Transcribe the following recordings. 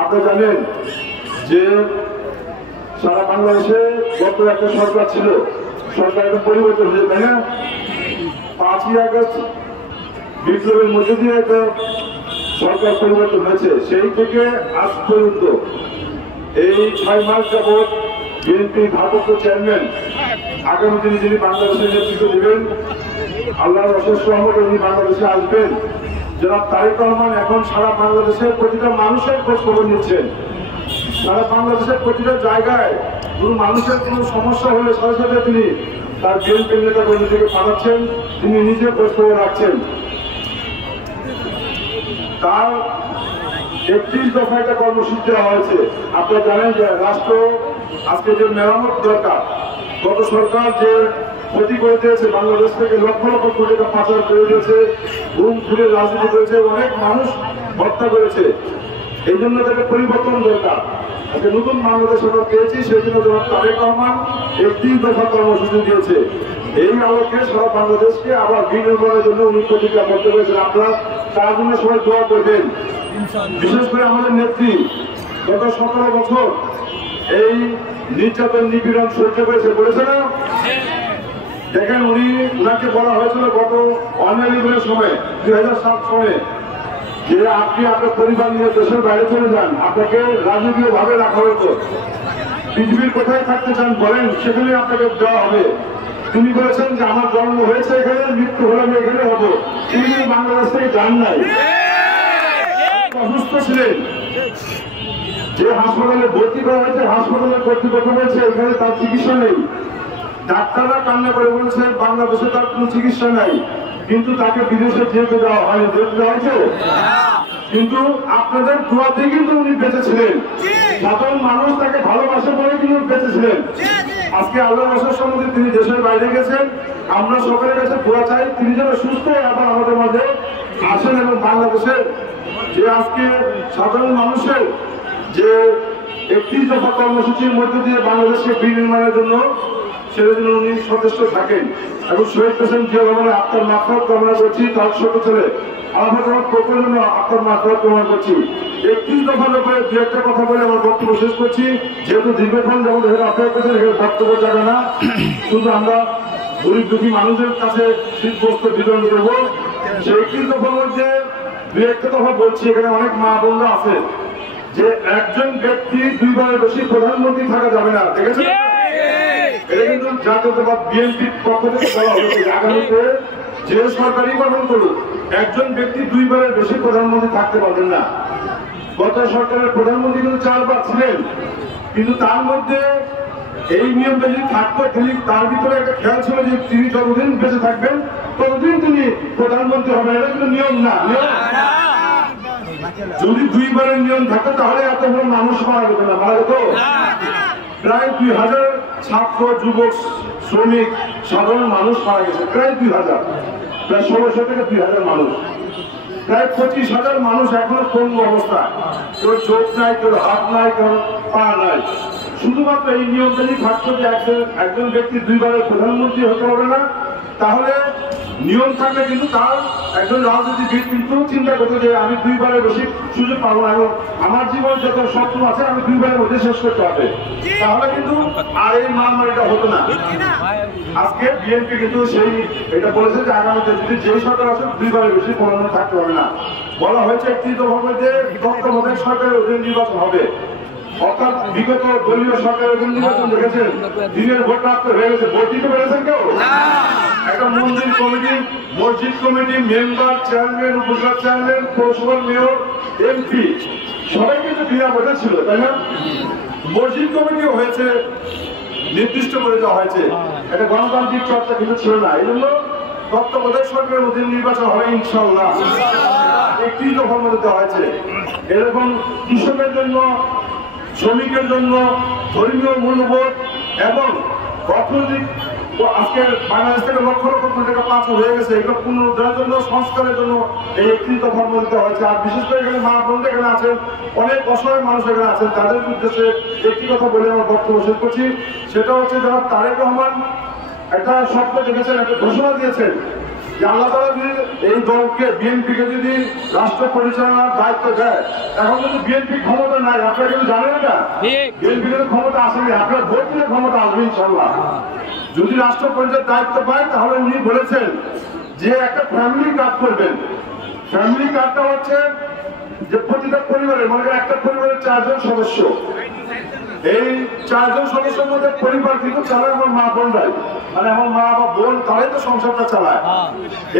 আপনারা জানেন যে সারা বাংলাদেশে গত একটা সরকার ছিল, সরকারের পরিবর্তন হয়েছে, তাই না? 5ই আগস্ট বিপ্লবের মধ্যে দিয়ে একটা সরকার পরিবর্তন হয়েছে। সেই থেকে আজ পর্যন্ত এই 6 মাস যাবৎ বিএনপি ভারপ্রাপ্ত চেয়ারম্যান আগামী দিনে যিনি বাংলাদেশের নেতৃত্ব দেবেন, আল্লাহর অশেষ রহমতে উনি বাংলাদেশে আসবেন, জনাব তারেক রহমান এখন সারা বাংলাদেশের প্রতিটা মানুষের খোঁজ খবর নিচ্ছেন। সারা বাংলাদেশের প্রতিটা জায়গায় কোনো মানুষের কোনো সমস্যা হলে সাথে সাথে তিনি তার বিএনপি নেতা কর্মীদেরকে পাঠাচ্ছেন, তিনি নিজে খোঁজ খবর রাখছেন। তার 31 দফা একটা কর্মসূচি দেওয়া হয়েছে। আপনারা জানেন যে রাষ্ট্র আজকে যে মেরামত দরকার, গত সরকার যে ক্ষতি করে দিয়েছে, বাংলাদেশ থেকে লক্ষ লক্ষ কোটি টাকা পাচার করে দিয়েছে, ঘুম খুলে রাজনীতি করেছে, অনেক মানুষ হত্যা করেছে। এই জন্য তাকে পরিবর্তন দরকার। আজকে নতুন বাংলাদেশ আমরা পেয়েছি, সেই জন্য জনাব তারেক রহমান 31 দফা কর্মসূচি দিয়েছে। এই আলোকে সারা বাংলাদেশকে আবার বিনির্মাণের জন্য উনি প্রতিজ্ঞা করতে পেরেছেন। আপনারা তার জন্য সবাই দোয়া করবেন। বিশেষ করে আমাদের নেত্রী গত 17 বছর এই নির্যাতন নিপীড়ন সহ্য করেছে, বলেছে না? দেখেন উনাকে বলা হয়েছিল গত 1 সময় 2007 সনে যে আপনি আপনার পরিবার নিয়ে দেশের বাইরে চলে যান, আপনাকে রাজকীয় ভাবে রাখা হতো। পৃথিবীর কোথায় থাকতে চান বলেন, সেখানে আপনাকে দেওয়া হবে। তিনি বলেছেন যে আমার জন্ম হয়েছে এখানে, মৃত্যু হলে আমি এখানে হবো। তিনি বাংলাদেশ থেকে যান নাই, অসুস্থ ছিলেন, যে হাসপাতালে ভর্তি করা হয়েছে, হাসপাতালের কর্তৃপক্ষ বলছে এখানে তার চিকিৎসা নেই। ডাক্তাররা কান্না করে বলছে বাংলাদেশে তার কোনো চিকিৎসা নাই, কিন্তু তাকে বিদেশে যেতে দেওয়া হয়নি। যেতে দেওয়া হয়েছে, কিন্তু আপনাদের দোয়াতে কিন্তু উনি বেঁচেছিলেন। সাধারণ মানুষ তাকে ভালোবাসে বলে কিন্তু বেঁচেছিলেন। আজকে আল্লাহর অশেষ রহমতে তিনি দেশের বাইরে গেছেন। আমরা সকলের কাছে দোয়া চাই তিনি যেন সুস্থ হয়ে আবার আমাদের মাঝে আসেন এবং বাংলাদেশের যে আজকে সাধারণ মানুষের যে 31 দফা কর্মসূচির মধ্য দিয়ে বাংলাদেশকে বিনির্মাণের জন্য সেটার জন্য উনি সচেষ্ট থাকেন। এবং শহীদ প্রেসিডেন্ট জিয়া রহমানের আত্মার মাগফিরাত কামনা করছি, তার ছোট ছেলে আলহাজ প্রকল্পের জন্য আত্মার মাগফিরাত কামনা করছি। 31 দফার ব্যাপারে দু একটা কথা বলে আমার বক্তব্য শেষ করছি। যেহেতু দীর্ঘক্ষণ যেমন অপেক্ষা করছেন, এখানে বক্তব্য যাবে না, শুধু আমরা গরিব দুঃখী মানুষের কাছে শীতবস্ত্র বিতরণ করবো। সেই 31 দফার মধ্যে দু একটা কথা বলছি, এখানে অনেক মা বোনরা আছে যে একজন ব্যক্তি 2 বারের বেশি প্রধানমন্ত্রী থাকা যাবে না, দেখেছেন? এটা কিন্তু জাতীয়তাবাদ বিএনপির পক্ষ থেকে বলা হয়েছে আগামীতে যে সরকারই গঠন করুক একজন ব্যক্তি 2 বারের বেশি প্রধানমন্ত্রী থাকতে পারবেন না। গত সরকারের প্রধানমন্ত্রী কিন্তু 4 বার ছিলেন, কিন্তু তার মধ্যে এই নিয়মটা যদি থাকতো, তিনি তার ভিতরে একটা খেয়াল ছিল যে তিনি যতদিন বেঁচে থাকবেন ততদিন তিনি প্রধানমন্ত্রী হবেন। এটা কিন্তু নিয়ম না। যদি 2 বারের নিয়ম থাকতো তাহলে এত বড় মানুষ মারা যেত না, মারা যেত। প্রায় 2000 ছাত্র, যুবক, শ্রমিক, সাধারণ মানুষ মারা গেছে, প্রায় 2000, প্রায় 1600 থেকে 2000 মানুষ, প্রায় 25,000 মানুষ এখনো পঙ্গু অবস্থা, কেউ চোখ নাই, কেউ হাত নাই, কেউ পা নাই। শুধুমাত্র এই নিয়মটা যদি থাকতো যে একজন ব্যক্তি 2 বারের প্রধানমন্ত্রী হতে হবে না, তাহলে নিয়ম থাকলে কিন্তু তার একজন রাজনীতিবিদ কিন্তু চিন্তা করতো যে আমি 2 বারের বেশি সুযোগ পাবো না, আমার জীবন যত স্বপ্ন আছে আমি 2 বারের মধ্যে শেষ করতে হবে, তাহলে কিন্তু আর এই মহামারীটা হতো না। আজকে বিএনপি কিন্তু সেই এটা বলেছে যে আগামীতে যদি যে সরকার আছে 2 বারের বেশি প্রধানমন্ত্রী থাকতে হবে না। বলা হয়েছে 31 দফার যে তত্ত্বাবধায়ক সরকারের অধীনে নির্বাচন হবে, অর্থাৎ বিগত দলীয় সরকারের অধীনে নির্বাচন দেখেছেন, দিনের ভোট রাখতে হয়ে গেছে, ভোট দিতে পেরেছেন কেউ? একটা মন্দির কমিটি, মসজিদ কমিটি, মেম্বার, চেয়ারম্যান, উপজেলা চেয়ারম্যান, পৌরসভার মেয়র, এমপি সবাই কিন্তু বিনা ভোটে ছিল, তাই না? মসজিদ কমিটিও হয়েছে, নির্দিষ্ট করে দেওয়া হয়েছে, একটা গণতান্ত্রিক চর্চা কিন্তু ছিল না। এই জন্য তত্ত্বাবধায়ক সরকারের অধীনে নির্বাচন হবে ইনশাল্লাহ, 31 দফার মধ্যে দেওয়া হয়েছে। এরকম কৃষকের জন্য, শ্রমিকের জন্য, ধর্মীয় মূল্যবোধ এবং অর্থনৈতিক আজকে বাংলাদেশ থেকে লক্ষ লক্ষ কোটি টাকা পাচার হয়ে গেছে, এগুলো পুনরুদ্ধারের জন্য, সংস্কারের জন্য এই 31 দফার মধ্যে হয়েছে। আর বিশেষ করে এখানে মা বোন এখানে আছেন, অনেক অসহায় মানুষ এখানে আছেন, তাদের উদ্দেশ্যে একটি কথা বলে আমার বক্তব্য শেষ করছি। সেটা হচ্ছে জনাব তারেক রহমান একটা স্বপ্ন দেখেছেন, একটা ঘোষণা দিয়েছেন যে আল্লাহ তাআলা যদি এই দলকে বিএনপিকে যদি রাষ্ট্র পরিচালনার দায়িত্ব দেয়, এখন কিন্তু বিএনপি ক্ষমতা নাই, আপনারা কিন্তু জানেন না, বিএনপি কিন্তু ক্ষমতা আসেনি, আপনার ভোট দিলে ক্ষমতা আসবে ইনশাল্লাহ। যদি রাষ্ট্র পরিচালনার দায়িত্ব পায় তাহলে উনি বলেছেন যে একটা ফ্যামিলি কার্ড করবেন। ফ্যামিলি কার্ডটা হচ্ছে যে প্রতিটা পরিবারের, মানে একটা পরিবারের 4 জন সদস্য, এই 4 জন সদস্যের মধ্যে পরিবার কিন্তু চালায় আমার মা বোনরাই, মানে আমার মা বা বোন, তারাই তো সংসারটা চালায়।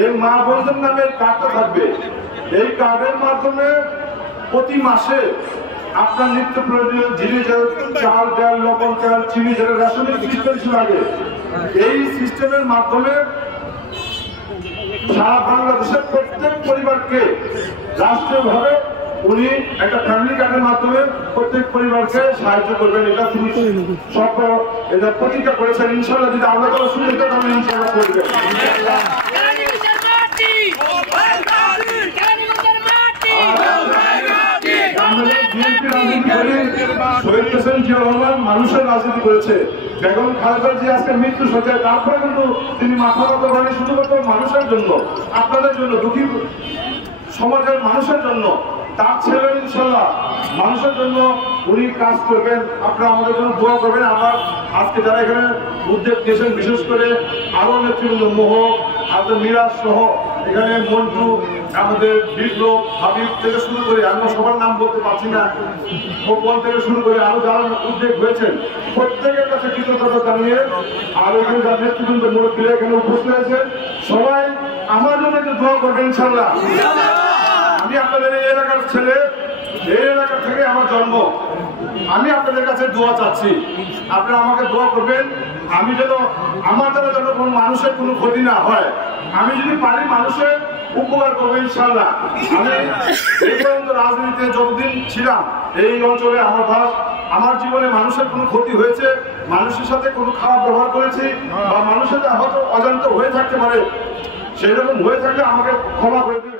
এই মা বোনদের নামে কার্ডটা থাকবে। এই কার্ডের মাধ্যমে প্রতি মাসে আপনার নিত্য প্রয়োজনীয় জিনিস, চাল ডাল লবণ চাল চিনি, যেটা রেশনের সিস্টেম ছিল আগে, এই সিস্টেমের মাধ্যমে সারা বাংলাদেশের প্রত্যেক পরিবারকে রাষ্ট্রীয়ভাবে উনি একটা ফ্যামিলি কার্ডের মাধ্যমে প্রত্যেক পরিবারকে সাহায্য করবেন। এটা তিনি সব এটা প্রতিজ্ঞা করেছেন। ইনশাআল্লাহ যদি আল্লাহ তাআলা সুযোগ দেন তাহলে ইনশাআল্লাহ করবেন। শহীদ প্রেসিডেন্ট জিয়াউর রহমান মানুষের রাজনীতি করেছে। বেগম খালেদা জিয়া আজকে মৃত্যু সজ্জায়, তারপরে কিন্তু তিনি মাথা নত করেন শুধুমাত্র মানুষের জন্য, আপনাদের জন্য, দুঃখী সমাজের মানুষের জন্য। তার ছেলে ইনশাল্লাহ মানুষের জন্য উনি কাজ করবেন। আপনারা আমাদের জন্য দোয়া করবেন। আমার আজকে যারা এখানে উদ্যোগ নিয়েছেন, বিশেষ করে আরো নেতৃবৃন্দ মোহ, আমাদের মিরাজ সহ, এখানে মন্টু, আমাদের বিপ্লব, হাবিব থেকে শুরু করে, আমি সবার নাম বলতে পারছি না, গোপাল থেকে শুরু করে আরো যারা উদ্যোগ হয়েছেন, প্রত্যেকের কাছে কৃতজ্ঞতা জানিয়ে, আর এখানে যারা নেতৃবৃন্দ মুরব্বীরা এখানে উপস্থিত হয়েছেন, সবাই আমার জন্য একটু দোয়া করবেন ইনশাল্লাহ। আমি আপনাদের এই এলাকার ছেলে, এই এলাকা থেকে আমার জন্ম, আমি আপনাদের কাছে দোয়া চাচ্ছি, আপনারা আমাকে দোয়া করবেন। আমি যেন আমার দ্বারা যেন কোনো মানুষের কোনো ক্ষতি না হয়, আমি যদি পারি মানুষের উপকার করবো ইনশাল্লাহ। আমি এই পর্যন্ত রাজনীতিতে যতদিন ছিলাম এই অঞ্চলে আমার জীবনে মানুষের কোনো ক্ষতি হয়েছে, মানুষের সাথে কোনো খারাপ ব্যবহার করেছি, বা মানুষের হয়তো অজান্ত হয়ে থাকতে পারে, সেই রকম হয়ে থাকলে আমাকে ক্ষমা করে দিন।